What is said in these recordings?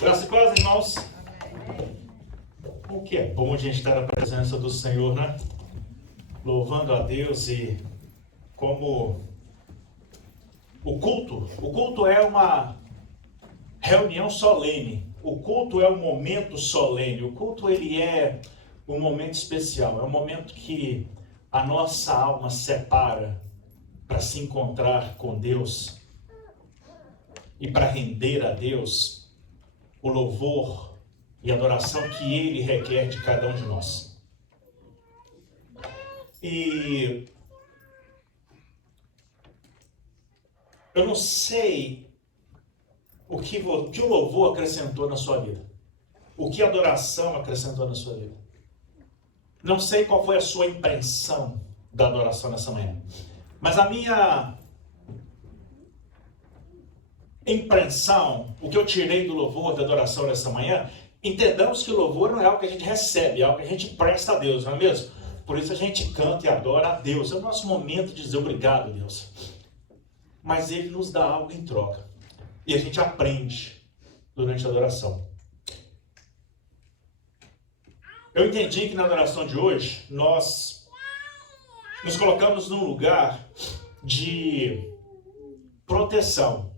Graças e paz, irmãos. O que é bom a gente estar na presença do Senhor, né? Louvando a Deus e como o culto é uma reunião solene. O culto é um momento solene. O culto ele é um momento especial. É um momento que a nossa alma separa para se encontrar com Deus e para render a Deus o louvor e adoração que Ele requer de cada um de nós. E eu não sei o que o louvor acrescentou na sua vida. O que a adoração acrescentou na sua vida. Não sei qual foi a sua impressão da adoração nessa manhã. Mas a minha impressão, o que eu tirei do louvor, da adoração nessa manhã, entendamos que o louvor não é algo que a gente recebe, é algo que a gente presta a Deus, não é mesmo? Por isso a gente canta e adora a Deus. É o nosso momento de dizer obrigado, Deus. Mas Ele nos dá algo em troca. E a gente aprende durante a adoração. Eu entendi que na adoração de hoje, nós nos colocamos num lugar de proteção.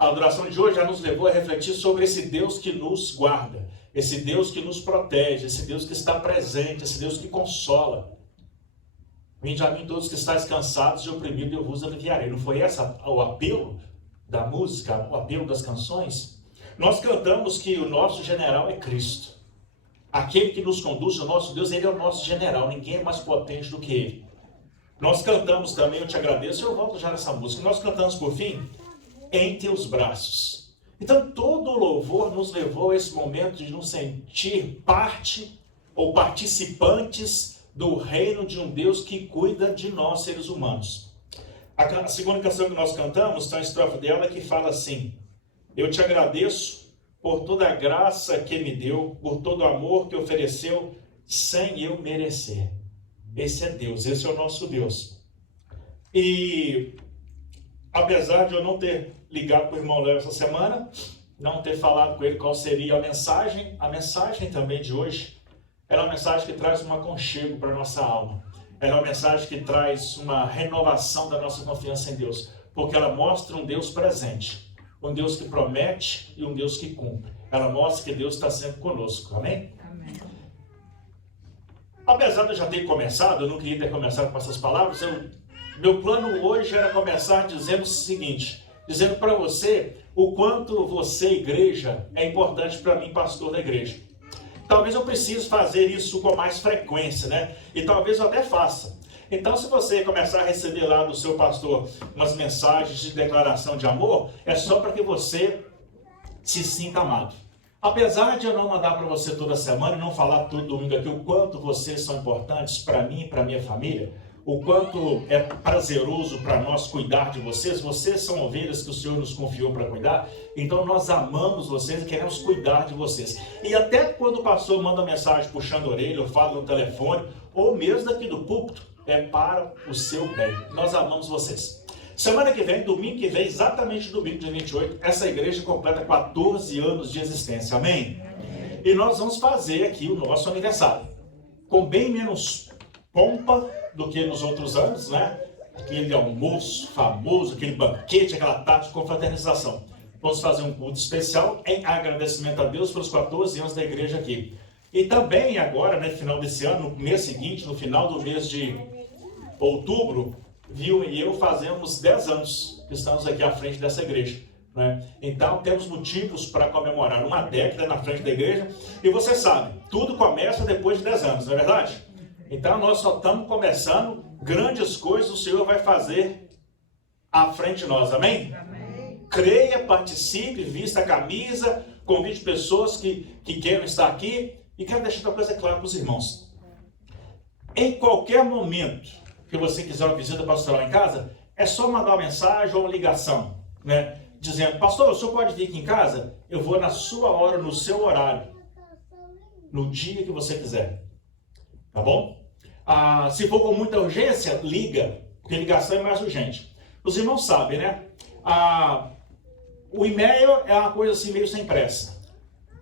A adoração de hoje já nos levou a refletir sobre esse Deus que nos guarda, esse Deus que nos protege, esse Deus que está presente, esse Deus que consola. Vinde a mim todos que estáis cansados e oprimidos, eu vos aliviarei. Não foi esse o apelo da música, o apelo das canções? Nós cantamos que o nosso general é Cristo. Aquele que nos conduz, o nosso Deus, Ele é o nosso general, ninguém é mais potente do que Ele. Nós cantamos também, eu te agradeço, eu volto já nessa música, nós cantamos por fim, em teus braços. Então todo o louvor nos levou a esse momento de nos sentir parte ou participantes do reino de um Deus que cuida de nós, seres humanos. A segunda canção que nós cantamos, tem uma estrofe dela que fala assim: eu te agradeço por toda a graça que me deu, por todo o amor que ofereceu, sem eu merecer. Esse é Deus, esse é o nosso Deus. E apesar de eu não ter ligado para o irmão Léo essa semana, não ter falado com ele qual seria a mensagem também de hoje, ela é uma mensagem que traz um aconchego para a nossa alma. Ela é uma mensagem que traz uma renovação da nossa confiança em Deus, porque ela mostra um Deus presente, um Deus que promete e um Deus que cumpre. Ela mostra que Deus está sempre conosco, amém? Amém. Apesar de eu já ter começado, eu não queria ter começado com essas palavras, meu plano hoje era começar dizendo o seguinte, dizendo para você o quanto você, igreja, é importante para mim, pastor da igreja. Talvez eu precise fazer isso com mais frequência, né? E talvez eu até faça. Então, se você começar a receber lá do seu pastor umas mensagens de declaração de amor, é só para que você se sinta amado. Apesar de eu não mandar para você toda semana e não falar todo domingo aqui o quanto vocês são importantes para mim e para minha família, o quanto é prazeroso para nós cuidar de vocês. Vocês são ovelhas que o Senhor nos confiou para cuidar. Então nós amamos vocês e queremos cuidar de vocês. E até quando o pastor manda mensagem puxando a orelha, ou fala no telefone, ou mesmo daqui do púlpito, é para o seu bem. Nós amamos vocês. Semana que vem, domingo que vem, exatamente domingo, dia 28, essa igreja completa 14 anos de existência. Amém? E nós vamos fazer aqui o nosso aniversário. Com bem menos pompa do que nos outros anos, né? Aquele almoço famoso, aquele banquete, aquela tarde de confraternização. Vamos fazer um culto especial em agradecimento a Deus pelos 14 anos da igreja aqui. E também agora, né, final desse ano, no mês seguinte, no final do mês de outubro, Viu e eu fazemos 10 anos que estamos aqui à frente dessa igreja, né? Então temos motivos para comemorar uma década na frente da igreja. E você sabe, tudo começa depois de 10 anos, não é verdade? Então nós só estamos começando, grandes coisas o Senhor vai fazer à frente de nós, amém? Amém. Creia, participe, vista a camisa, convide pessoas que queiram estar aqui. E quero deixar uma coisa clara para os irmãos. Em qualquer momento que você quiser uma visita pastoral em casa, é só mandar uma mensagem ou uma ligação, né? Dizendo, pastor, o senhor pode vir aqui em casa? Eu vou na sua hora, no seu horário, no dia que você quiser, tá bom? Se for com muita urgência, liga, porque ligação é mais urgente. Os irmãos sabem, né? O e-mail é uma coisa assim meio sem pressa.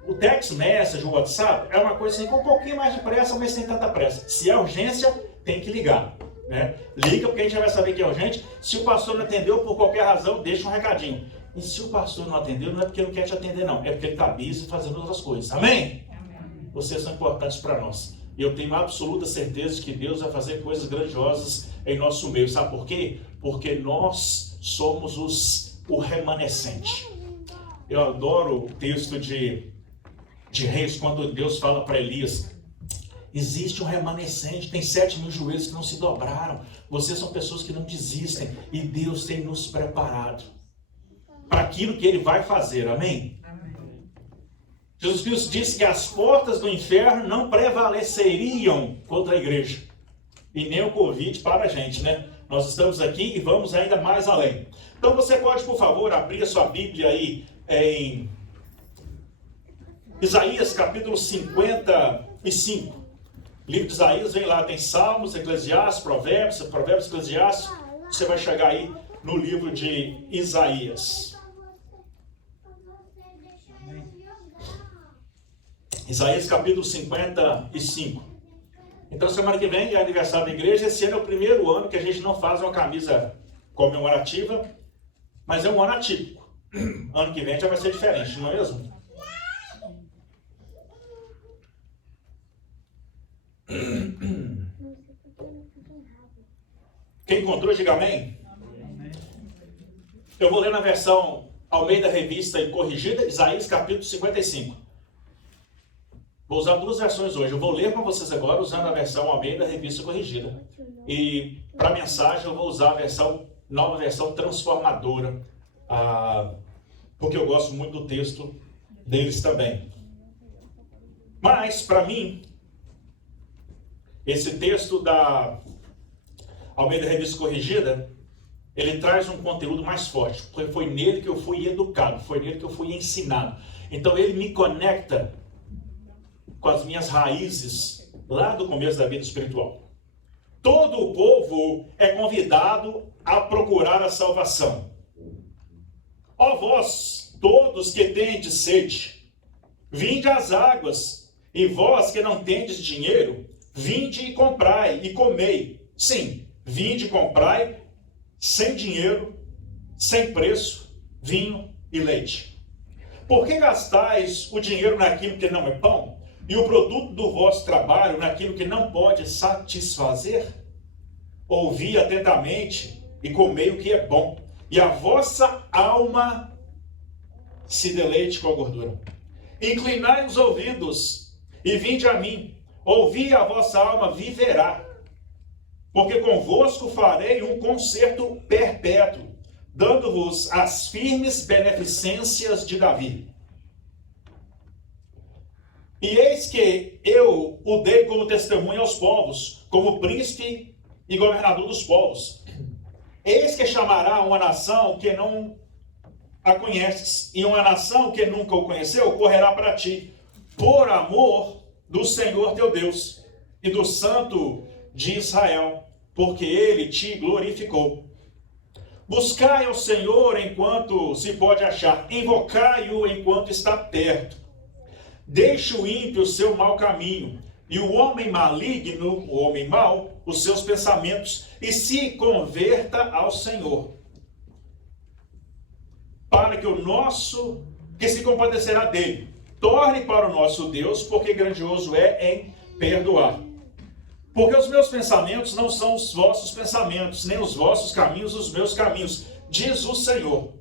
O text message, o WhatsApp, é uma coisa assim com um pouquinho mais de pressa, mas sem tanta pressa. Se é urgência, tem que ligar. Né? Liga porque a gente já vai saber que é urgente. Se o pastor não atendeu por qualquer razão, deixa um recadinho. E se o pastor não atendeu, não é porque ele não quer te atender, não. É porque ele está busy fazendo outras coisas. Amém? Amém. Vocês são importantes para nós. E eu tenho absoluta certeza de que Deus vai fazer coisas grandiosas em nosso meio. Sabe por quê? Porque nós somos o remanescente. Eu adoro o texto de Reis, quando Deus fala para Elias: existe um remanescente, tem 7.000 joelhos que não se dobraram. Vocês são pessoas que não desistem. E Deus tem nos preparado para aquilo que Ele vai fazer. Amém? Amém? Jesus Cristo disse que as portas do inferno não prevaleceriam contra a igreja. E nem o Covid para a gente, né? Nós estamos aqui e vamos ainda mais além. Então você pode, por favor, abrir a sua Bíblia aí em Isaías capítulo 55. O livro de Isaías vem lá, tem Salmos, Eclesiastes, Provérbios, Eclesiastes. Você vai chegar aí no livro de Isaías. Isaías capítulo 55. Então semana que vem é aniversário da igreja. Esse ano é o primeiro ano que a gente não faz uma camisa comemorativa, mas é um ano atípico. Ano que vem já vai ser diferente, não é mesmo? Quem encontrou, diga amém. Eu vou ler na versão Almeida Revista e Corrigida, Isaías capítulo 55. Vou usar duas versões hoje. Eu vou ler para vocês agora usando a versão Almeida Revista e Corrigida. E para a mensagem eu vou usar a nova versão transformadora, porque eu gosto muito do texto deles também. Mas, para mim, esse texto da Almeida Revista Corrigida, ele traz um conteúdo mais forte, porque foi nele que eu fui educado, foi nele que eu fui ensinado. Então ele me conecta com as minhas raízes lá do começo da vida espiritual. Todo o povo é convidado a procurar a salvação. Ó vós, todos que tendes sede, vinde às águas, e vós que não tendes dinheiro, vinde e comprai e comei. Sim, vinde e comprai, sem dinheiro, sem preço, vinho e leite. Por que gastais o dinheiro naquilo que não é pão, e o produto do vosso trabalho naquilo que não pode satisfazer? Ouvi atentamente e comei o que é bom, e a vossa alma se deleite com a gordura. Inclinai os ouvidos e vinde a mim, ouvi, a vossa alma viverá. Porque convosco farei um concerto perpétuo, dando-vos as firmes beneficências de Davi. E eis que eu o dei como testemunha aos povos, como príncipe e governador dos povos. Eis que chamará uma nação que não a conheces, e uma nação que nunca o conheceu correrá para ti, por amor do Senhor teu Deus e do Santo de Israel, porque ele te glorificou. Buscai ao Senhor enquanto se pode achar, invocai-o enquanto está perto. Deixe o ímpio o seu mau caminho, e o homem maligno, o homem mau, os seus pensamentos, e se converta ao Senhor, para que se compadecerá dele. Torne para o nosso Deus, porque grandioso é em perdoar. Porque os meus pensamentos não são os vossos pensamentos, nem os vossos caminhos os meus caminhos, diz o Senhor.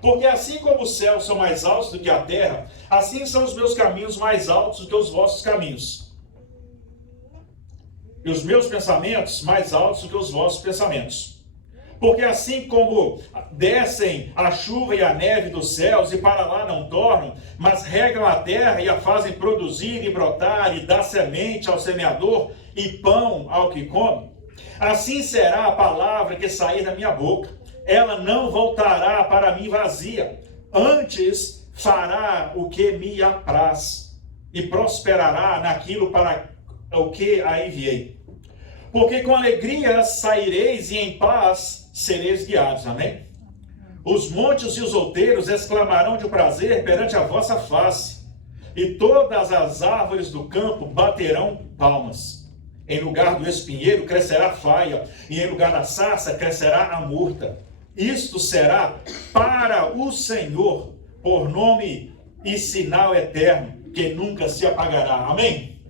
Porque assim como os céus são mais altos do que a terra, assim são os meus caminhos mais altos do que os vossos caminhos. E os meus pensamentos mais altos do que os vossos pensamentos. Porque assim como descem a chuva e a neve dos céus e para lá não tornam, mas regam a terra e a fazem produzir e brotar e dar semente ao semeador e pão ao que come, assim será a palavra que sair da minha boca. Ela não voltará para mim vazia, antes fará o que me apraz e prosperará naquilo para o que a enviei. Porque com alegria saireis e em paz sereis guiados. Amém? Os montes e os outeiros exclamarão de prazer perante a vossa face, e todas as árvores do campo baterão palmas. Em lugar do espinheiro crescerá a faia, e em lugar da sarça crescerá a murta. Isto será para o Senhor, por nome e sinal eterno, que nunca se apagará. Amém?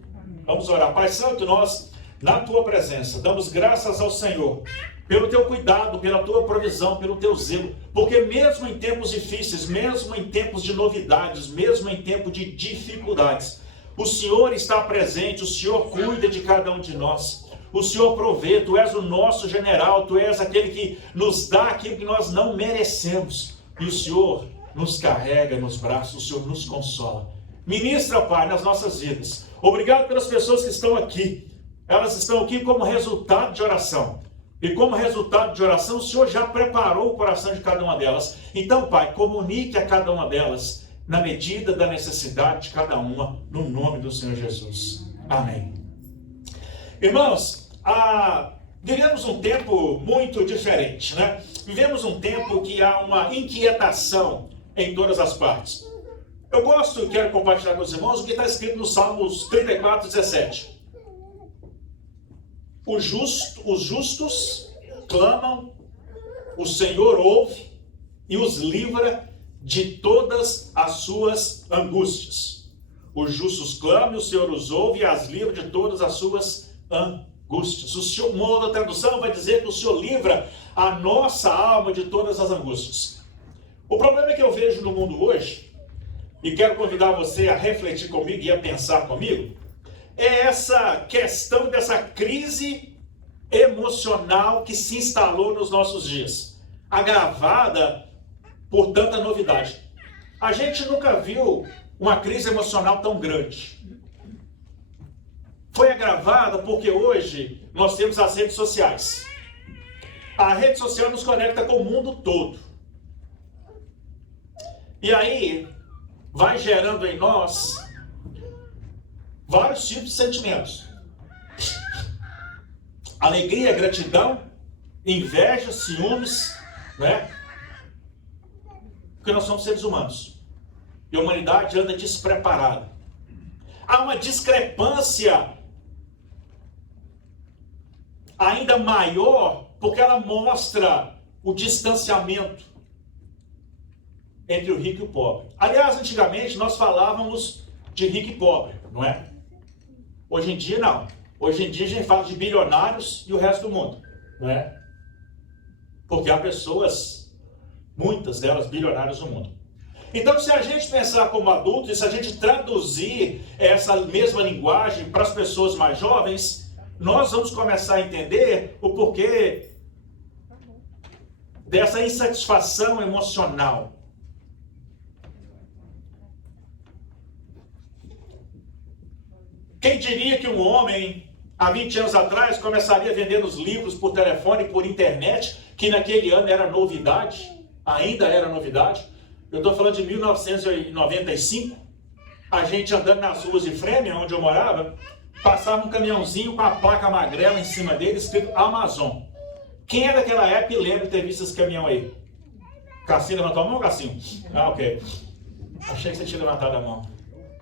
Vamos orar. Pai Santo, nós, na tua presença, damos graças ao Senhor, pelo teu cuidado, pela tua provisão, pelo teu zelo, porque mesmo em tempos difíceis, mesmo em tempos de novidades, mesmo em tempo de dificuldades, o Senhor está presente, o Senhor cuida de cada um de nós, o Senhor provê, tu és o nosso general, tu és aquele que nos dá aquilo que nós não merecemos, e o Senhor nos carrega nos braços, o Senhor nos consola. Ministra, Pai, nas nossas vidas. Obrigado pelas pessoas que estão aqui, elas estão aqui como resultado de oração. E como resultado de oração, o Senhor já preparou o coração de cada uma delas. Então, Pai, comunique a cada uma delas, na medida da necessidade de cada uma, no nome do Senhor Jesus. Amém. Irmãos, vivemos um tempo muito diferente, né? Vivemos um tempo que há uma inquietação em todas as partes. Eu gosto e quero compartilhar com os irmãos o que está escrito no Salmos 34, 17. Os justos clamam, o Senhor ouve e os livra de todas as suas angústias. Os justos clamam, o Senhor os ouve e as livra de todas as suas angústias. O Senhor, uma outra tradução vai dizer que o Senhor livra a nossa alma de todas as angústias. O problema que eu vejo no mundo hoje, e quero convidar você a refletir comigo e a pensar comigo, é essa questão dessa crise emocional que se instalou nos nossos dias, agravada por tanta novidade. A gente nunca viu uma crise emocional tão grande. Foi agravada porque hoje nós temos as redes sociais. A rede social nos conecta com o mundo todo. E aí vai gerando em nós vários tipos de sentimentos. Alegria, gratidão, inveja, ciúmes, né? Porque nós somos seres humanos. E a humanidade anda despreparada. Há uma discrepância ainda maior, porque ela mostra o distanciamento entre o rico e o pobre. Aliás, antigamente nós falávamos de rico e pobre, não é? Hoje em dia não. Hoje em dia a gente fala de bilionários e o resto do mundo, não é? Porque há pessoas, muitas delas bilionárias no mundo. Então, se a gente pensar como adulto, e se a gente traduzir essa mesma linguagem para as pessoas mais jovens, nós vamos começar a entender o porquê dessa insatisfação emocional. Quem diria que um homem, há 20 anos atrás, começaria vendendo os livros por telefone e por internet, que naquele ano era novidade, ainda era novidade. Eu estou falando de 1995, a gente andando nas ruas de Fremen, onde eu morava, passava um caminhãozinho com a placa magrela em cima dele, escrito Amazon. Quem é daquela época e lembra de ter visto esse caminhão aí? Cassinho levantou a mão, Cassinho? Ah, ok. Achei que você tinha levantado a mão.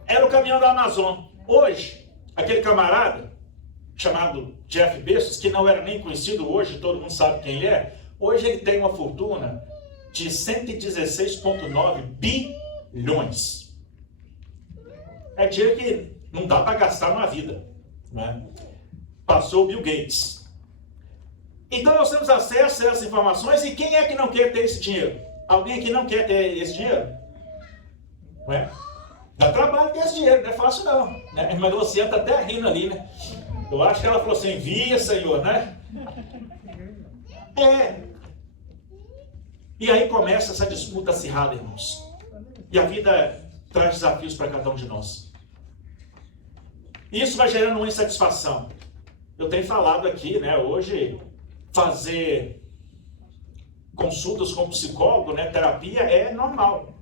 Era o caminhão da Amazon. Hoje, aquele camarada, chamado Jeff Bezos, que não era nem conhecido hoje, todo mundo sabe quem ele é, hoje ele tem uma fortuna de 116,9 bilhões. É dinheiro que não dá para gastar numa vida, né? Passou o Bill Gates. Então nós temos acesso a essas informações, e quem é que não quer ter esse dinheiro? Alguém que não quer ter esse dinheiro? Não é? Dá trabalho ter esse dinheiro, não é fácil não, né? Mas você está até rindo ali, né? Eu acho que ela falou assim, envia, Senhor, né? E aí começa essa disputa acirrada, irmãos. E a vida traz desafios para cada um de nós. E isso vai gerando uma insatisfação. Eu tenho falado aqui, né? Hoje, fazer consultas com psicólogo, né? Terapia é normal.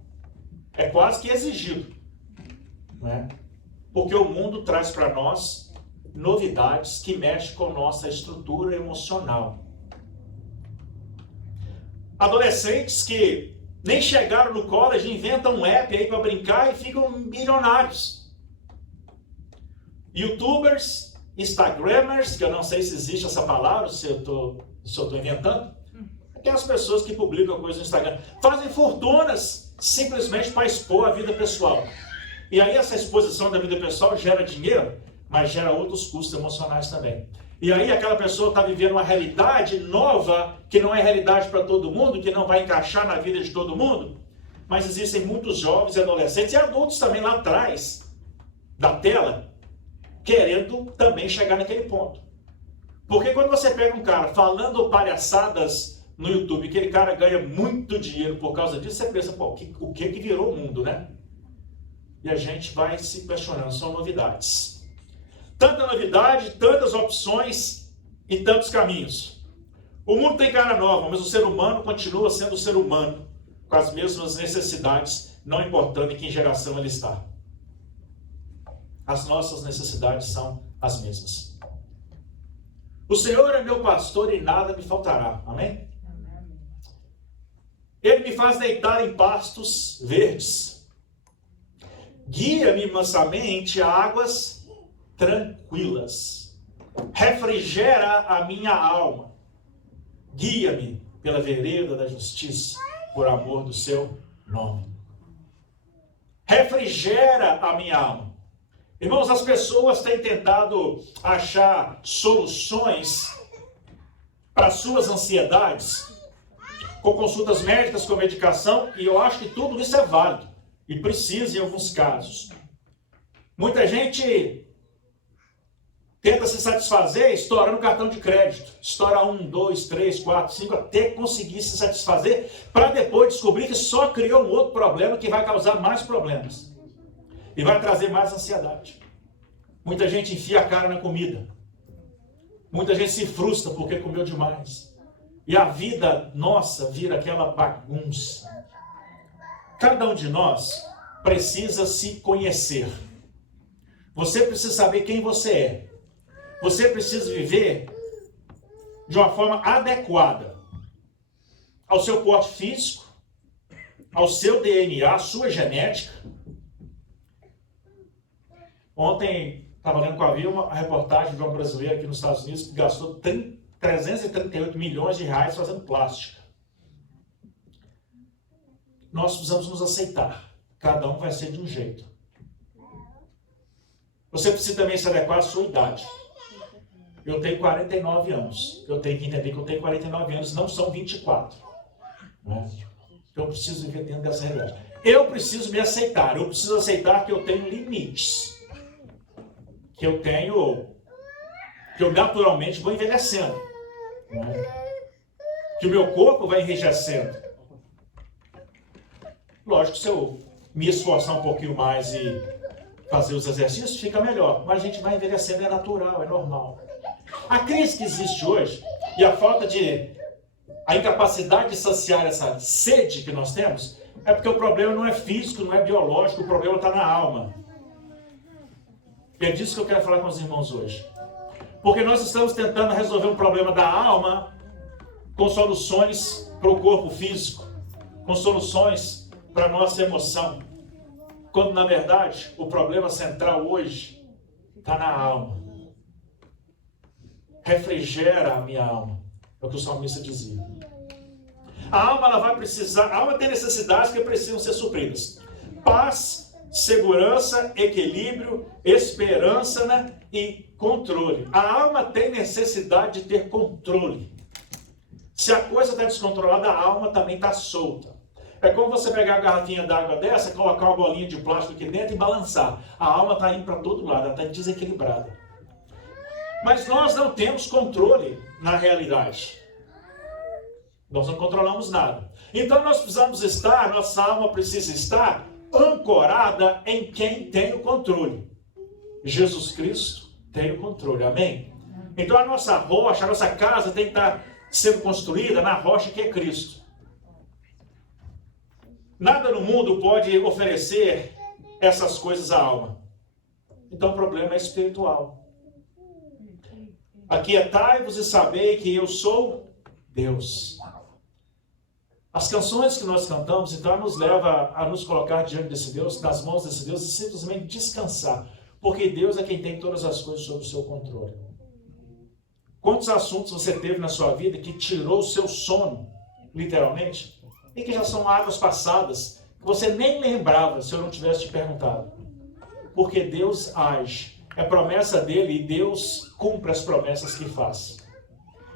É quase que exigido. Né? Porque o mundo traz para nós novidades que mexem com nossa estrutura emocional. Adolescentes que nem chegaram no college, inventam um app aí para brincar e ficam milionários. YouTubers, Instagramers, que eu não sei se existe essa palavra, se eu estou inventando. Aquelas pessoas que publicam coisas no Instagram, fazem fortunas simplesmente para expor a vida pessoal. E aí essa exposição da vida pessoal gera dinheiro, mas gera outros custos emocionais também. E aí aquela pessoa está vivendo uma realidade nova, que não é realidade para todo mundo, que não vai encaixar na vida de todo mundo. Mas existem muitos jovens e adolescentes, e adultos também lá atrás da tela, querendo também chegar naquele ponto. Porque quando você pega um cara falando palhaçadas no YouTube, aquele cara ganha muito dinheiro por causa disso, você pensa, pô, o que virou o mundo, né? E a gente vai se questionando, são novidades. Tanta novidade, tantas opções e tantos caminhos. O mundo tem cara nova, mas o ser humano continua sendo o ser humano, com as mesmas necessidades, não importando em que geração ele está. As nossas necessidades são as mesmas. O Senhor é meu pastor e nada me faltará. Amém? Ele me faz deitar em pastos verdes. Guia-me mansamente a águas tranquilas. Refrigera a minha alma. Guia-me pela vereda da justiça, por amor do seu nome. Refrigera a minha alma. Irmãos, as pessoas têm tentado achar soluções para suas ansiedades com consultas médicas, com medicação, e eu acho que tudo isso é válido e precisa em alguns casos. Muita gente tenta se satisfazer estourando cartão de crédito. Estoura 1, 2, 3, 4, 5, até conseguir se satisfazer, para depois descobrir que só criou um outro problema que vai causar mais problemas. E vai trazer mais ansiedade. Muita gente enfia a cara na comida. Muita gente se frustra porque comeu demais. E a vida nossa vira aquela bagunça. Cada um de nós precisa se conhecer. Você precisa saber quem você é. Você precisa viver de uma forma adequada ao seu porte físico, ao seu DNA, à sua genética. Ontem, estava lendo com a Vilma a reportagem de uma brasileira aqui nos Estados Unidos que gastou 338 milhões de reais fazendo plástica. Nós precisamos nos aceitar. Cada um vai ser de um jeito. Você precisa também se adequar à sua idade. Eu tenho 49 anos. Eu tenho que entender que eu tenho 49 anos, não são 24. Né? Eu preciso viver dentro dessa realidade. Eu preciso me aceitar. Eu preciso aceitar que eu tenho limites. Que eu naturalmente vou envelhecendo. Né? Que o meu corpo vai enrijecendo. Lógico que se eu me esforçar um pouquinho mais e fazer os exercícios, fica melhor. Mas a gente vai envelhecendo, é natural, é normal. A crise que existe hoje e a incapacidade de saciar essa sede que nós temos, é porque o problema não é físico, não é biológico, o problema está na alma. E é disso que eu quero falar com os irmãos hoje. Porque nós estamos tentando resolver um problema da alma com soluções para o corpo físico, com soluções para a nossa emoção. Quando, na verdade, o problema central hoje está na alma. Refrigera a minha alma. É o que o salmista dizia. A alma, ela vai precisar, a alma tem necessidades que precisam ser supridas. Paz, segurança, equilíbrio, esperança, né? E controle. A alma tem necessidade de ter controle. Se a coisa está descontrolada, a alma também está solta. É como você pegar a garrafinha d'água dessa, colocar uma bolinha de plástico aqui dentro e balançar. A alma está indo para todo lado, ela está desequilibrada. Mas nós não temos controle na realidade. Nós não controlamos nada. Então nós precisamos estar, nossa alma precisa estar ancorada em quem tem o controle. Jesus Cristo tem o controle, amém? Então a nossa rocha, a nossa casa tem que estar sendo construída na rocha que é Cristo. Nada no mundo pode oferecer essas coisas à alma. Então o problema é espiritual. Aquietai-vos e sabei que eu sou Deus. As canções que nós cantamos, então, nos leva a nos colocar diante desse Deus, nas mãos desse Deus, e simplesmente descansar. Porque Deus é quem tem todas as coisas sob o seu controle. Quantos assuntos você teve na sua vida que tirou o seu sono, literalmente, e que já são águas passadas, que você nem lembrava se eu não tivesse te perguntado. Porque Deus age. É promessa dele e Deus cumpre as promessas que faz.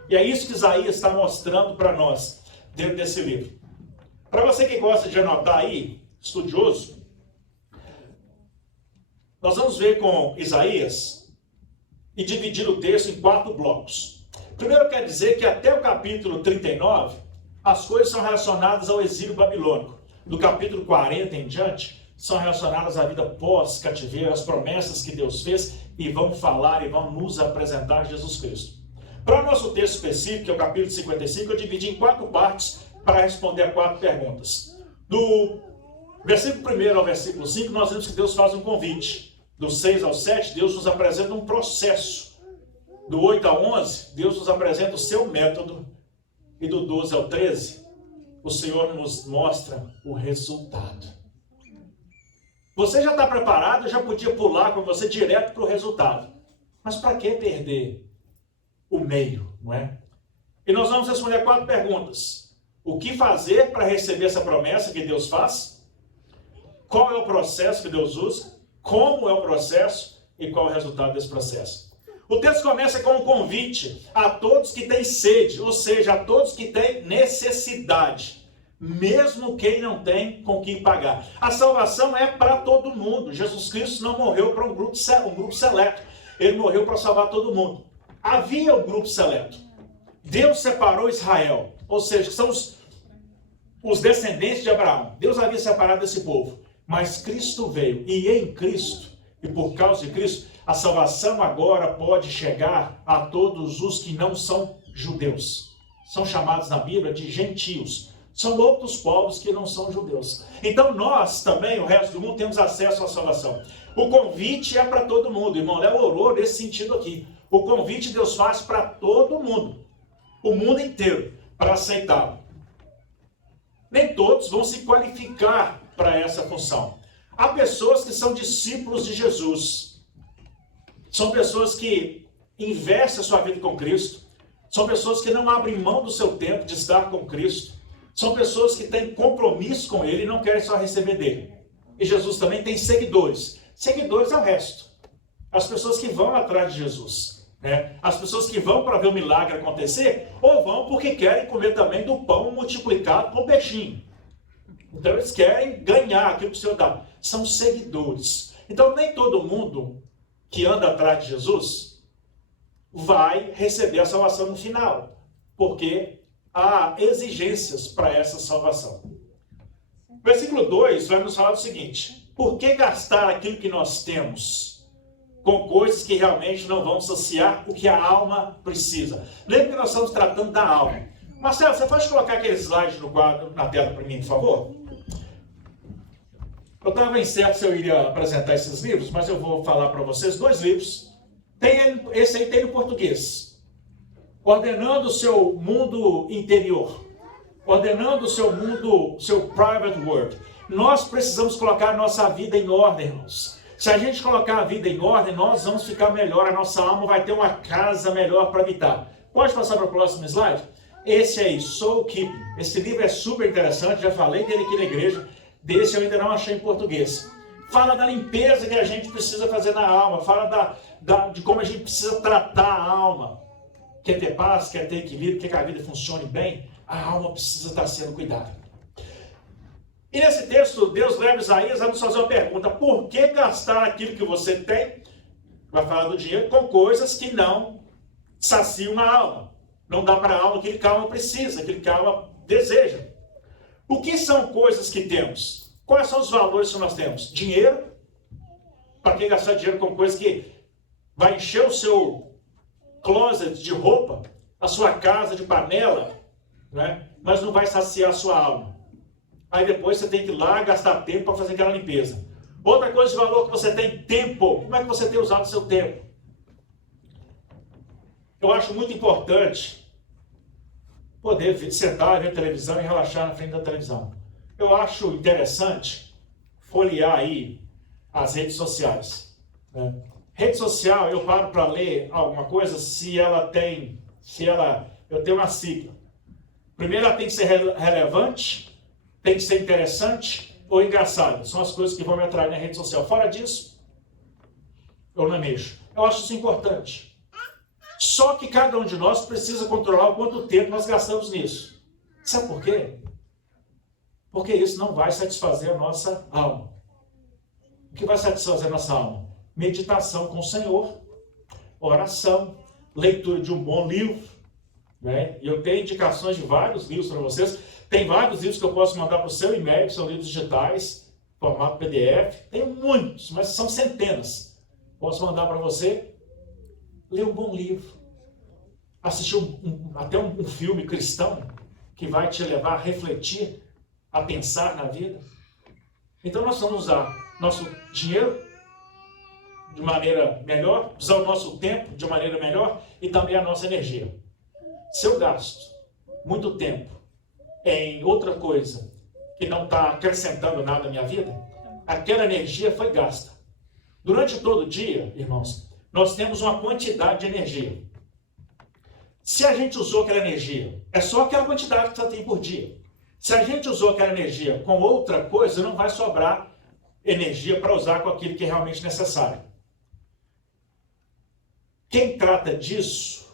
E é isso que Isaías está mostrando para nós, dentro desse livro. Para você que gosta de anotar aí, estudioso, nós vamos ver com Isaías e dividir o texto em 4 blocos. Primeiro quer dizer que até o capítulo 39, as coisas são relacionadas ao exílio babilônico. Do capítulo 40 em diante, são relacionadas à vida pós-cativeiro, às promessas que Deus fez, e vão falar e vão nos apresentar Jesus Cristo. Para o nosso texto específico, que é o capítulo 55, eu dividi em 4 partes para responder a 4 perguntas. Do versículo 1 ao versículo 5, nós vemos que Deus faz um convite. Do 6 ao 7, Deus nos apresenta um processo. Do 8 ao 11, Deus nos apresenta o seu método. E do 12 ao 13, o Senhor nos mostra o resultado. Você já está preparado? Eu já podia pular com você direto para o resultado. Mas para que perder o meio, não é? E nós vamos responder 4 perguntas. O que fazer para receber essa promessa que Deus faz? Qual é o processo que Deus usa? Como é o processo? E qual é o resultado desse processo? O texto começa com um convite a todos que têm sede, ou seja, a todos que têm necessidade. Mesmo quem não tem com quem pagar. A salvação é para todo mundo. Jesus Cristo não morreu para um grupo seleto. Ele morreu para salvar todo mundo. Havia um grupo seleto. Deus separou Israel, ou seja, que são os descendentes de Abraão. Deus havia separado esse povo. Mas Cristo veio, e em Cristo, e por causa de Cristo, a salvação agora pode chegar a todos os que não são judeus. São chamados na Bíblia de gentios. São outros povos que não são judeus. Então nós também, o resto do mundo, temos acesso à salvação. O convite é para todo mundo. O irmão Léo orou nesse sentido aqui. O convite Deus faz para todo mundo. O mundo inteiro, para aceitá-lo. Nem todos vão se qualificar para essa função. Há pessoas que são discípulos de Jesus. São pessoas que investem a sua vida com Cristo. São pessoas que não abrem mão do seu tempo de estar com Cristo. São pessoas que têm compromisso com Ele e não querem só receber dele. E Jesus também tem seguidores. Seguidores é o resto. As pessoas que vão atrás de Jesus. Né? As pessoas que vão para ver o milagre acontecer, ou vão porque querem comer também do pão multiplicado com peixinho. Então eles querem ganhar aquilo que o Senhor dá. São seguidores. Então nem todo mundo que anda atrás de Jesus vai receber a salvação no final. Porque há exigências para essa salvação. Versículo 2 vai nos falar o seguinte: por que gastar aquilo que nós temos com coisas que realmente não vão saciar o que a alma precisa? Lembra que nós estamos tratando da alma. Marcelo, você pode colocar aquele slide no quadro, na tela para mim, por favor? Eu estava incerto se eu iria apresentar esses livros, mas eu vou falar para vocês 2 livros. Esse aí tem no português. Ordenando o seu mundo interior. Ordenando o seu mundo, seu private world. Nós precisamos colocar a nossa vida em ordem, irmãos. Se a gente colocar a vida em ordem, nós vamos ficar melhor. A nossa alma vai ter uma casa melhor para habitar. Pode passar para o próximo slide? Esse aí, Soul Keeping. Esse livro é super interessante, já falei dele aqui na igreja. Desse eu ainda não achei em português. Fala da limpeza que a gente precisa fazer na alma. Fala de como a gente precisa tratar a alma. Quer ter paz, quer ter equilíbrio, quer que a vida funcione bem, a alma precisa estar sendo cuidada. E nesse texto, Deus leva Isaías a nos fazer uma pergunta: por que gastar aquilo que você tem, vai falar do dinheiro, com coisas que não saciam a alma? Não dá para a alma aquilo que a alma precisa, aquilo que a alma deseja. O que são coisas que temos? Quais são os valores que nós temos? Dinheiro. Para que gastar dinheiro com coisas que vai encher o seu closet de roupa, a sua casa de panela, né? Mas não vai saciar a sua alma. Aí depois você tem que ir lá gastar tempo para fazer aquela limpeza. Outra coisa de valor que você tem: tempo. Como é que você tem usado o seu tempo? Eu acho muito importante, poder sentar, ver televisão e relaxar na frente da televisão. Eu acho interessante folhear aí as redes sociais, né? Rede social, eu paro para ler alguma coisa eu tenho uma sigla. Primeiro, ela tem que ser relevante, tem que ser interessante ou engraçada. São as coisas que vão me atrair na rede social. Fora disso, eu não mexo. Eu acho isso importante. Só que cada um de nós precisa controlar o quanto tempo nós gastamos nisso. Sabe por quê? Porque isso não vai satisfazer a nossa alma. O que vai satisfazer a nossa alma? Meditação com o Senhor, oração, leitura de um bom livro, né? Eu tenho indicações de vários livros para vocês. Tem vários livros que eu posso mandar para o seu e-mail, que são livros digitais, formato PDF. Tem muitos, mas são centenas. Posso mandar para você. Ler um bom livro. Assistir até um filme cristão que vai te levar a refletir, a pensar na vida. Então nós vamos usar nosso dinheiro de maneira melhor, usar o nosso tempo de maneira melhor e também a nossa energia. Se eu gasto muito tempo em outra coisa que não está acrescentando nada na minha vida, aquela energia foi gasta. Durante todo o dia, irmãos, nós temos uma quantidade de energia. Se a gente usou aquela energia, é só aquela quantidade que você tem por dia. Se a gente usou aquela energia com outra coisa, não vai sobrar energia para usar com aquilo que é realmente necessário. Quem trata disso,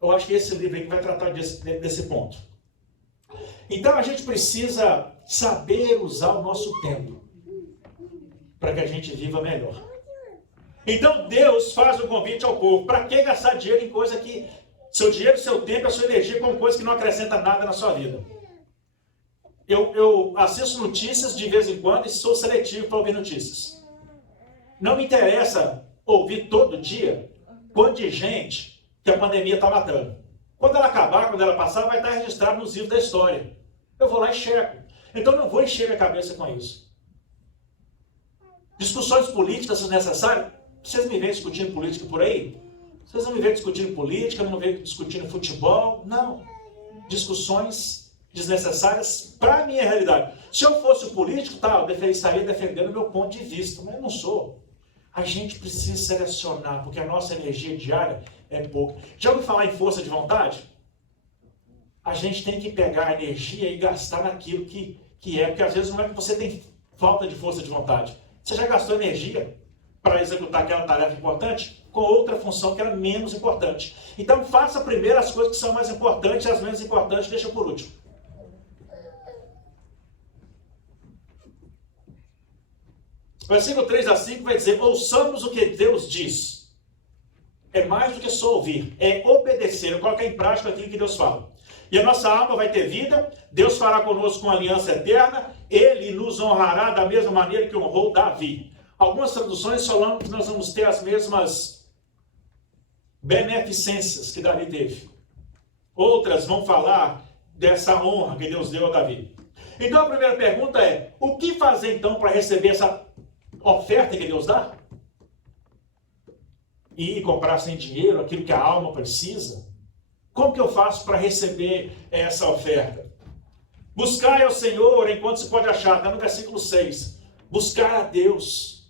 eu acho que esse livro aí vai tratar desse ponto. Então a gente precisa saber usar o nosso tempo para que a gente viva melhor. Então Deus faz um convite ao povo. Para que gastar dinheiro em coisa que... Seu dinheiro, seu tempo, a sua energia com coisa que não acrescenta nada na sua vida. Eu assisto notícias de vez em quando e sou seletivo para ouvir notícias. Não me interessa ouvir todo dia quanto de gente que a pandemia está matando. Quando ela acabar, quando ela passar, vai estar registrado nos livros da história. Eu vou lá e checo. Então não vou encher minha cabeça com isso. Discussões políticas desnecessárias. Vocês me veem discutindo política por aí? Vocês não me veem discutindo política, não me veem discutindo futebol. Não. Discussões desnecessárias para a minha realidade. Se eu fosse político, eu estaria defendendo o meu ponto de vista, mas eu não sou. A gente precisa selecionar, porque a nossa energia diária é pouca. Já ouviu falar em força de vontade? A gente tem que pegar a energia e gastar naquilo que é, porque às vezes não é que você tem falta de força de vontade. Você já gastou energia para executar aquela tarefa importante com outra função que era menos importante. Então faça primeiro as coisas que são mais importantes e as menos importantes deixa por último. Versículo 3 a 5 vai dizer: ouçamos o que Deus diz. É mais do que só ouvir, é obedecer, colocar em prática aquilo que Deus fala. E a nossa alma vai ter vida, Deus fará conosco uma aliança eterna, Ele nos honrará da mesma maneira que honrou Davi. Algumas traduções falam que nós vamos ter as mesmas beneficências que Davi teve. Outras vão falar dessa honra que Deus deu a Davi. Então a primeira pergunta é: o que fazer então para receber essa oferta que Deus dá? E comprar sem dinheiro aquilo que a alma precisa? Como que eu faço para receber essa oferta? Buscai ao Senhor enquanto se pode achar. Está no versículo 6. Buscar a Deus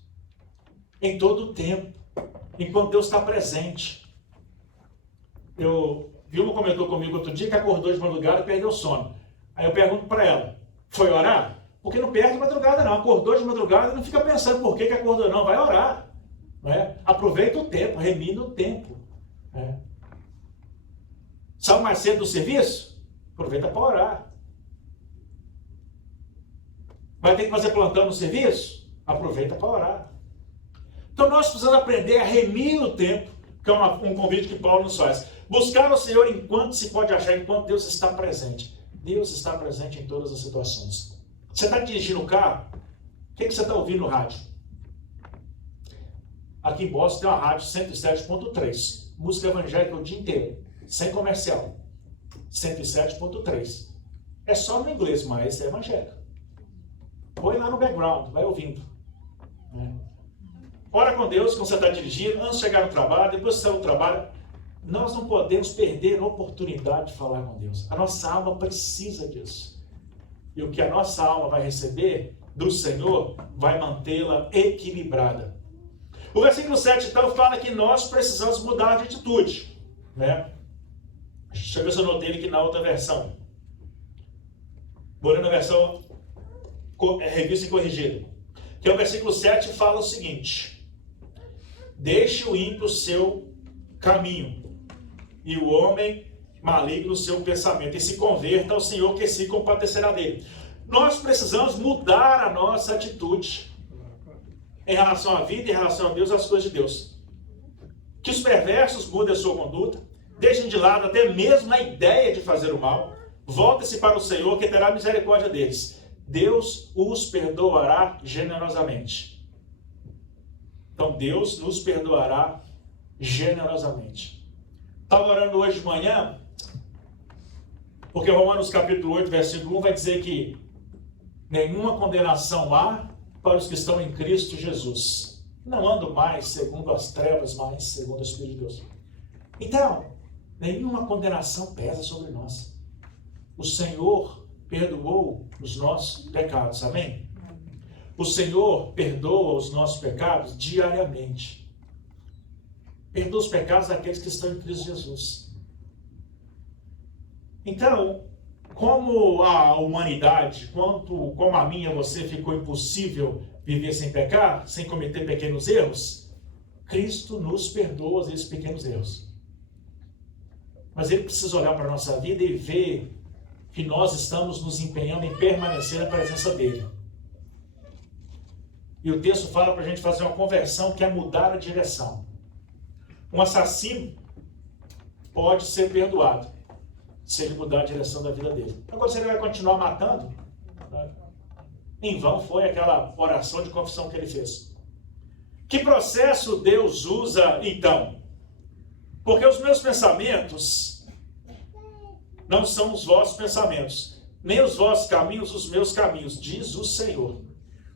em todo o tempo, enquanto Deus está presente. Vilma comentou comigo outro dia que acordou de madrugada e perdeu o sono. Aí eu pergunto para ela: foi orar? Porque não perde madrugada não. Acordou de madrugada, não fica pensando por que acordou não. Vai orar. Não é? Aproveita o tempo, remina o tempo. É. Sai mais cedo do serviço? Aproveita para orar. Vai ter que fazer plantão no serviço? Aproveita para orar. Então nós precisamos aprender a remir o tempo, que é um convite que Paulo nos faz. Buscar o Senhor enquanto se pode achar, enquanto Deus está presente. Deus está presente em todas as situações. Você está dirigindo o carro? O que você está ouvindo no rádio? Aqui em Boston tem uma rádio 107.3. Música evangélica o dia inteiro. Sem comercial. 107.3. É só no inglês, mas é evangélico. Põe lá no background, vai ouvindo. Ora com Deus quando você está dirigindo, antes de chegar no trabalho, depois que você sai do trabalho. nós não podemos perder a oportunidade de falar com Deus. A nossa alma precisa disso. E o que a nossa alma vai receber do Senhor vai mantê-la equilibrada. O versículo 7, então, fala que nós precisamos mudar de atitude, né? Deixa eu ver se eu notei ele aqui na outra versão. Vou ler na versão revista e corrigida. Que é o versículo 7, fala o seguinte: deixe o ímpio o seu caminho, e o homem maligno o seu pensamento, e se converta ao Senhor, que se compadecerá dele. Nós precisamos mudar a nossa atitude em relação à vida, em relação a Deus, às coisas de Deus. Que os perversos mudem a sua conduta, deixem de lado até mesmo a ideia de fazer o mal, voltem-se para o Senhor, que terá misericórdia deles. Deus os perdoará generosamente. Então Deus nos perdoará generosamente. Estava orando hoje de manhã, porque Romanos capítulo 8, versículo 1 vai dizer que nenhuma condenação há para os que estão em Cristo Jesus. Não andam mais segundo as trevas, mas segundo o Espírito de Deus. Então, nenhuma condenação pesa sobre nós. O Senhor perdoou os nossos pecados, amém? O Senhor perdoa os nossos pecados diariamente. Perdoa os pecados daqueles que estão em Cristo Jesus. Então, como a humanidade, como a minha, você ficou impossível viver sem pecar, sem cometer pequenos erros, Cristo nos perdoa esses pequenos erros. Mas Ele precisa olhar para a nossa vida e ver que nós estamos nos empenhando em permanecer na presença dEle. E o texto fala para a gente fazer uma conversão, que é mudar a direção. Um assassino pode ser perdoado se ele mudar a direção da vida dele. Agora, se ele vai continuar matando, em vão foi aquela oração de confissão que ele fez. Que processo Deus usa então? Porque os meus pensamentos não são os vossos pensamentos, nem os vossos caminhos os meus caminhos, diz o Senhor.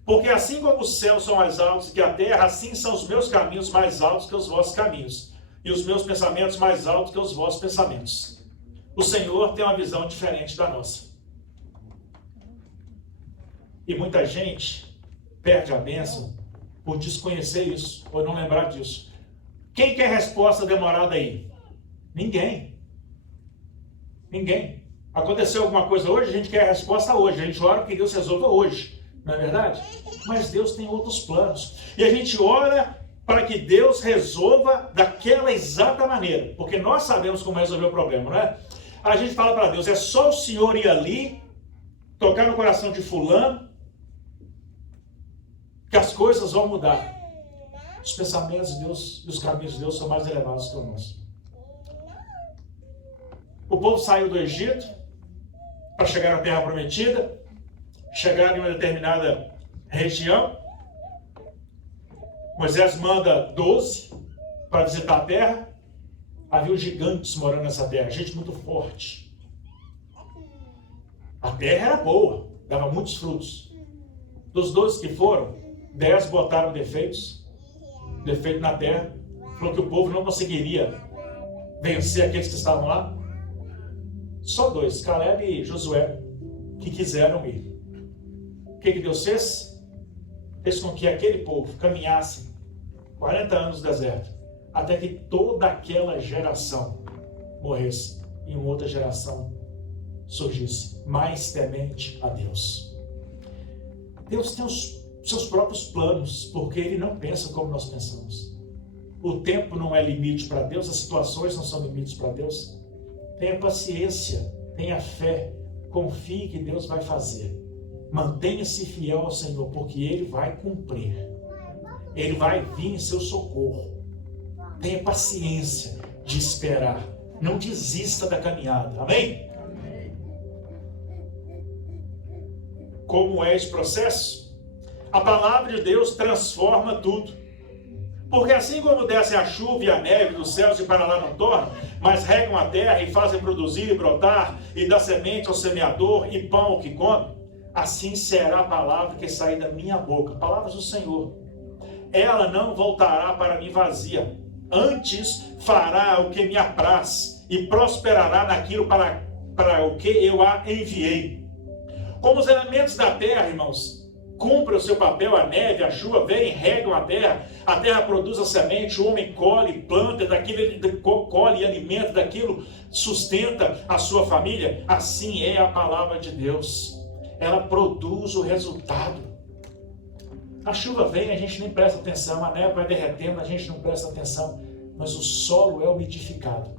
Porque assim como os céus são mais altos que a terra, assim são os meus caminhos mais altos que os vossos caminhos, e os meus pensamentos mais altos que os vossos pensamentos. O Senhor tem uma visão diferente da nossa. E muita gente perde a bênção por desconhecer isso, por não lembrar disso. Quem quer resposta demorada aí? Ninguém. Ninguém. Aconteceu alguma coisa hoje, a gente quer a resposta hoje. A gente ora que Deus resolva hoje. Não é verdade? Mas Deus tem outros planos. E a gente ora para que Deus resolva daquela exata maneira. Porque nós sabemos como resolver o problema, não é? A gente fala para Deus, é só o Senhor ir ali, tocar no coração de fulano, que as coisas vão mudar. Os pensamentos de Deus e os caminhos de Deus são mais elevados que o nosso. O povo saiu do Egito para chegar na Terra Prometida, chegaram em uma determinada região. Moisés manda 12 para visitar a terra. Havia gigantes morando nessa terra, gente muito forte. A terra era boa, dava muitos frutos. Dos 12 que foram, 10 botaram defeito na terra. Falou que o povo não conseguiria vencer aqueles que estavam lá. Só 2, Caleb e Josué, que quiseram ir. O que Deus fez? Fez com que aquele povo caminhasse 40 anos no deserto, até que toda aquela geração morresse e uma outra geração surgisse, mais temente a Deus. Deus tem os seus próprios planos, porque Ele não pensa como nós pensamos. O tempo não é limite para Deus, as situações não são limites para Deus. Tenha paciência, tenha fé, confie que Deus vai fazer. Mantenha-se fiel ao Senhor, porque Ele vai cumprir. Ele vai vir em seu socorro. Tenha paciência de esperar. Não desista da caminhada. Amém? Como é esse processo? A palavra de Deus transforma tudo. Porque assim como desce a chuva e a neve dos céus e para lá não tornam, mas regam a terra e fazem produzir e brotar, e dá semente ao semeador e pão ao que come, assim será a palavra que sair da minha boca. Palavras do Senhor. Ela não voltará para mim vazia, Antes fará o que me apraz e prosperará naquilo para o que eu a enviei. Como os elementos da terra, irmãos, cumpre o seu papel, a neve, a chuva vem, regam a terra produz a semente, o homem colhe, planta, daquilo colhe e alimenta, daquilo sustenta a sua família. Assim é a palavra de Deus, ela produz o resultado. A chuva vem, a gente nem presta atenção, a neve vai derretendo, a gente não presta atenção, mas o solo é umidificado.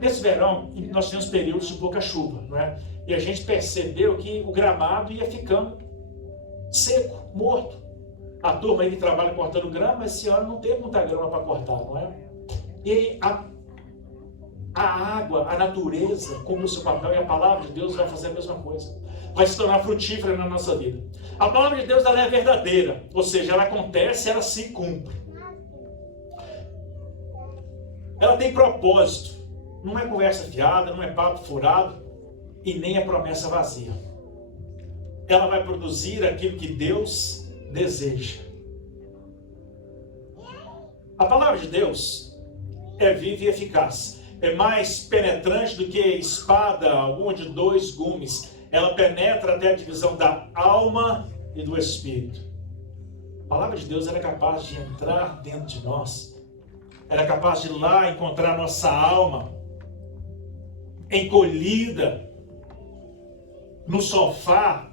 Nesse verão, nós temos períodos de pouca chuva, não é? E a gente percebeu que o gramado ia ficando seco, morto. A turma aí que trabalha cortando grama, esse ano não teve muita grama para cortar, não é? E a água, a natureza, cumpre o seu papel, e a palavra de Deus vai fazer a mesma coisa. Vai se tornar frutífera na nossa vida. A palavra de Deus, ela é verdadeira, ou seja, ela acontece, ela se cumpre. Ela tem propósito. Não é conversa fiada, não é papo furado e nem é promessa vazia. Ela vai produzir aquilo que Deus deseja. A palavra de Deus é viva e eficaz. É mais penetrante do que espada alguma de 2 gumes. Ela penetra até a divisão da alma e do espírito. A palavra de Deus ela é capaz de entrar dentro de nós. Ela é capaz de ir lá encontrar nossa alma encolhida no sofá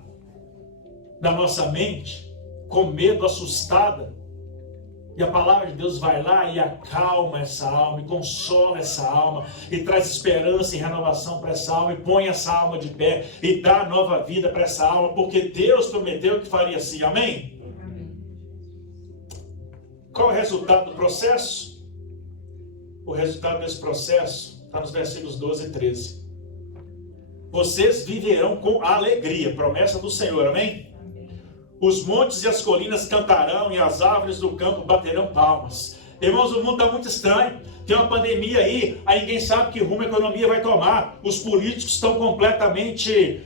da nossa mente, com medo, assustada. E a palavra de Deus vai lá e acalma essa alma, e consola essa alma, e traz esperança e renovação para essa alma, e põe essa alma de pé, e dá nova vida para essa alma, porque Deus prometeu que faria assim, amém? Qual é o resultado do processo? O resultado desse processo está nos versículos 12 e 13. Vocês viverão com alegria, promessa do Senhor, amém? Os montes e as colinas cantarão e as árvores do campo baterão palmas. Irmãos, o mundo está muito estranho. Tem uma pandemia aí ninguém sabe que rumo a economia vai tomar. Os políticos estão completamente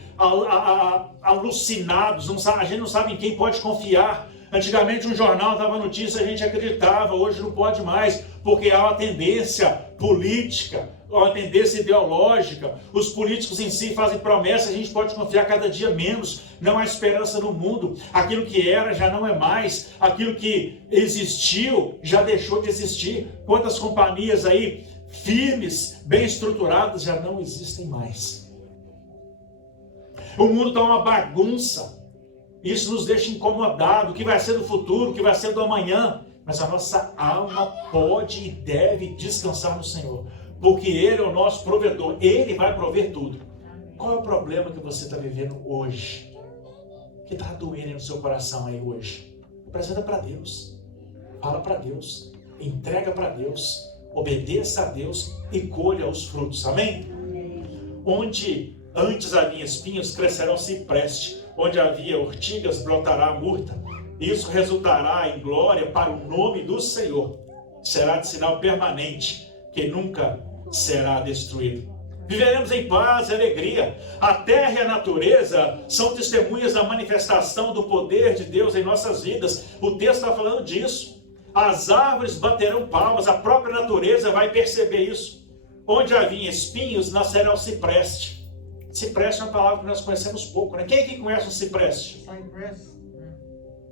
alucinados. A gente não sabe em quem pode confiar. Antigamente um jornal dava notícia, a gente acreditava. Hoje não pode mais, porque há uma tendência política, uma tendência ideológica. Os políticos em si fazem promessas, a gente pode confiar cada dia menos. Não há esperança no mundo. Aquilo que era já não é mais. Aquilo que existiu já deixou de existir. Quantas companhias aí firmes, bem estruturadas, já não existem mais. O mundo está uma bagunça. Isso nos deixa incomodados. O que vai ser do futuro, o que vai ser do amanhã. Mas a nossa alma pode e deve descansar no Senhor. Porque Ele é o nosso provedor. Ele vai prover tudo. Qual é o problema que você está vivendo hoje? Que está doendo no seu coração aí hoje? Apresenta para Deus. Fala para Deus. Entrega para Deus. Obedeça a Deus e colha os frutos. Amém? Onde antes havia espinhos, crescerão cipreste. Onde havia ortigas, brotará a murta. Isso resultará em glória para o nome do Senhor. Será de sinal permanente, que nunca será destruído. Viveremos em paz e alegria. A terra e a natureza são testemunhas da manifestação do poder de Deus em nossas vidas. O texto está falando disso. As árvores baterão palmas, a própria natureza vai perceber isso. Onde havia espinhos, nascerá o cipreste. Cipreste é uma palavra que nós conhecemos pouco, né? Quem aqui conhece o cipreste?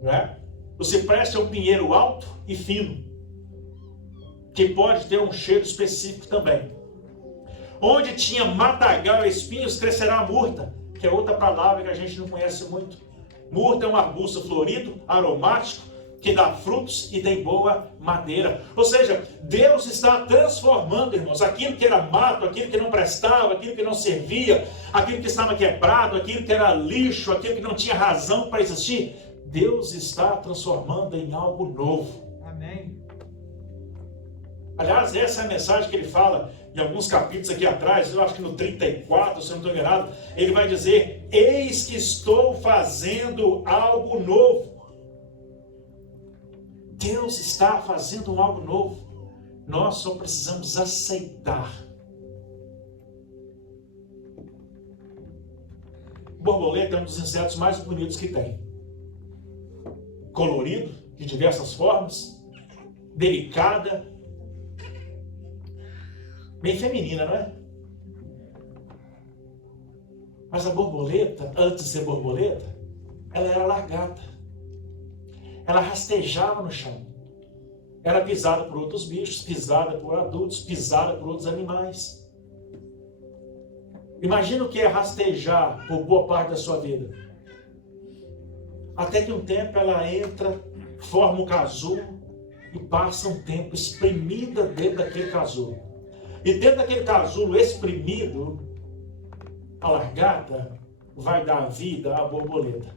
Não é? O cipreste é um pinheiro alto e fino, que pode ter um cheiro específico também. Onde tinha matagal e espinhos, crescerá a murta, que é outra palavra que a gente não conhece muito. Murta é um arbusto florido, aromático, que dá frutos e tem boa madeira. Ou seja, Deus está transformando, irmãos, aquilo que era mato, aquilo que não prestava, aquilo que não servia, aquilo que estava quebrado, aquilo que era lixo, aquilo que não tinha razão para existir. Deus está transformando em algo novo. Amém. Aliás, essa é a mensagem que ele fala em alguns capítulos aqui atrás, eu acho que no 34, se eu não estou enganado, ele vai dizer: eis que estou fazendo algo novo. Deus está fazendo algo novo. Nós só precisamos aceitar. Borboleta é um dos insetos mais bonitos que tem. Colorido, de diversas formas, delicada, bem feminina, não é? Mas a borboleta, antes de ser borboleta, ela era largada. Ela rastejava no chão. Era pisada por outros bichos, pisada por adultos, pisada por outros animais. Imagina o que é rastejar por boa parte da sua vida. Até que um tempo ela entra, forma um casulo e passa um tempo espremida dentro daquele casulo. E dentro daquele casulo espremido, a largata vai dar vida à borboleta.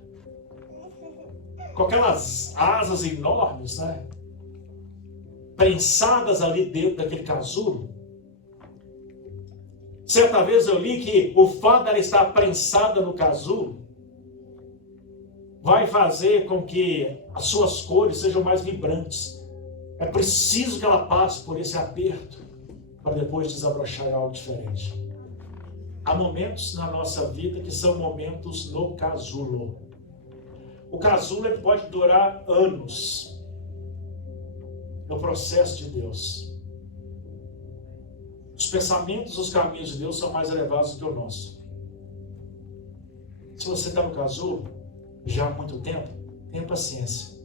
Com aquelas asas enormes, né? Prensadas ali dentro daquele casulo. Certa vez eu li que o fato dela estar prensada no casulo vai fazer com que as suas cores sejam mais vibrantes. É preciso que ela passe por esse aperto para depois desabrochar em algo diferente. Há momentos na nossa vida que são momentos no casulo. O casulo ele pode durar anos no processo de Deus. Os pensamentos, os caminhos de Deus são mais elevados do que o nosso. Se você está no casulo já há muito tempo, tenha paciência.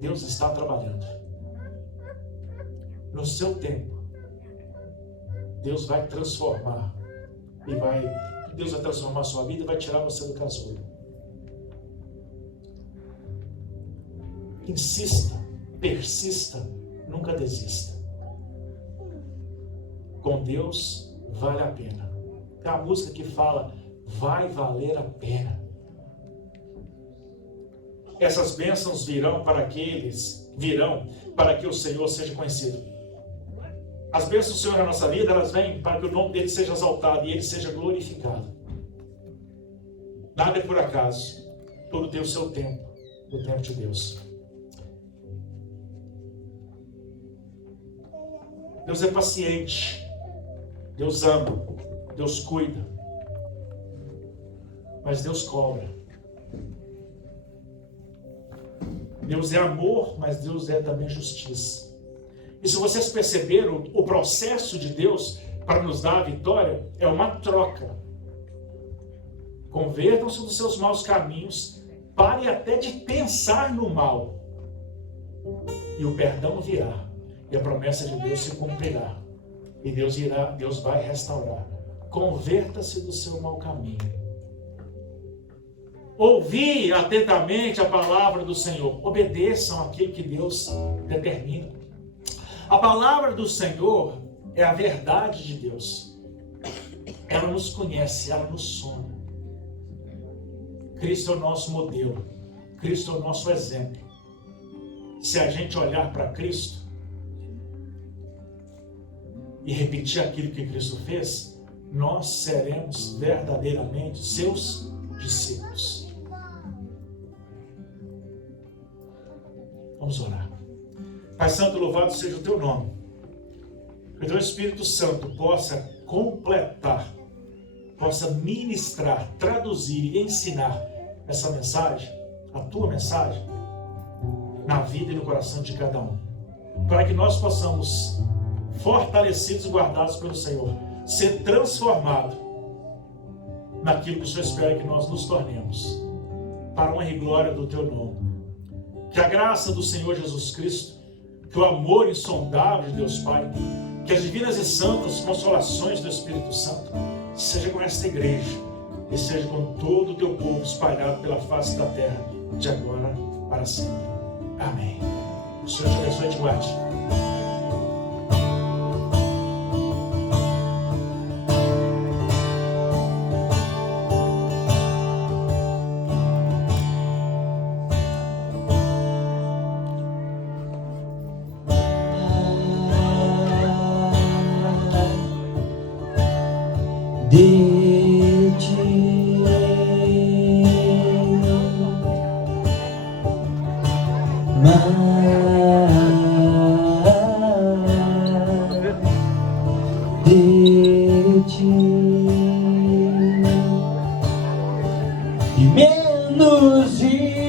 Deus está trabalhando. No seu tempo, Deus vai transformar. Deus vai transformar a sua vida e vai tirar você do casulo. Insista, persista, nunca desista. Com Deus vale a pena. Tem uma música que fala, vai valer a pena. Essas bênçãos virão para que o Senhor seja conhecido. As bênçãos do Senhor na nossa vida, elas vêm para que o nome dele seja exaltado e ele seja glorificado. Nada é por acaso. Tudo tem o seu tempo, o tempo de Deus. Deus é paciente. Deus ama. Deus cuida. Mas Deus cobra. Deus é amor, mas Deus é também justiça. E se vocês perceberam, o processo de Deus para nos dar a vitória é uma troca. Convertam-se dos seus maus caminhos, pare até de pensar no mal. E o perdão virá. E a promessa de Deus se cumprirá. E Deus vai restaurar. Converta-se do seu mau caminho. Ouvi atentamente a palavra do Senhor. Obedeçam aquilo que Deus determina. A palavra do Senhor é a verdade de Deus. Ela nos conhece, ela nos sonda. Cristo é o nosso modelo. Cristo é o nosso exemplo. Se a gente olhar para Cristo e repetir aquilo que Cristo fez, nós seremos verdadeiramente seus discípulos. Vamos orar. Pai Santo, louvado seja o teu nome. Que o teu Espírito Santo possa completar, possa ministrar, traduzir e ensinar essa mensagem, a tua mensagem, na vida e no coração de cada um. Para que nós possamos, fortalecidos e guardados pelo Senhor, ser transformados naquilo que o Senhor espera que nós nos tornemos, para a honra e glória do teu nome. Que a graça do Senhor Jesus Cristo, que o amor insondável de Deus Pai, que as divinas e santas consolações do Espírito Santo, seja com esta igreja e seja com todo o teu povo espalhado pela face da terra, de agora para sempre. Amém. O Senhor te abençoe e te guarde. Menos de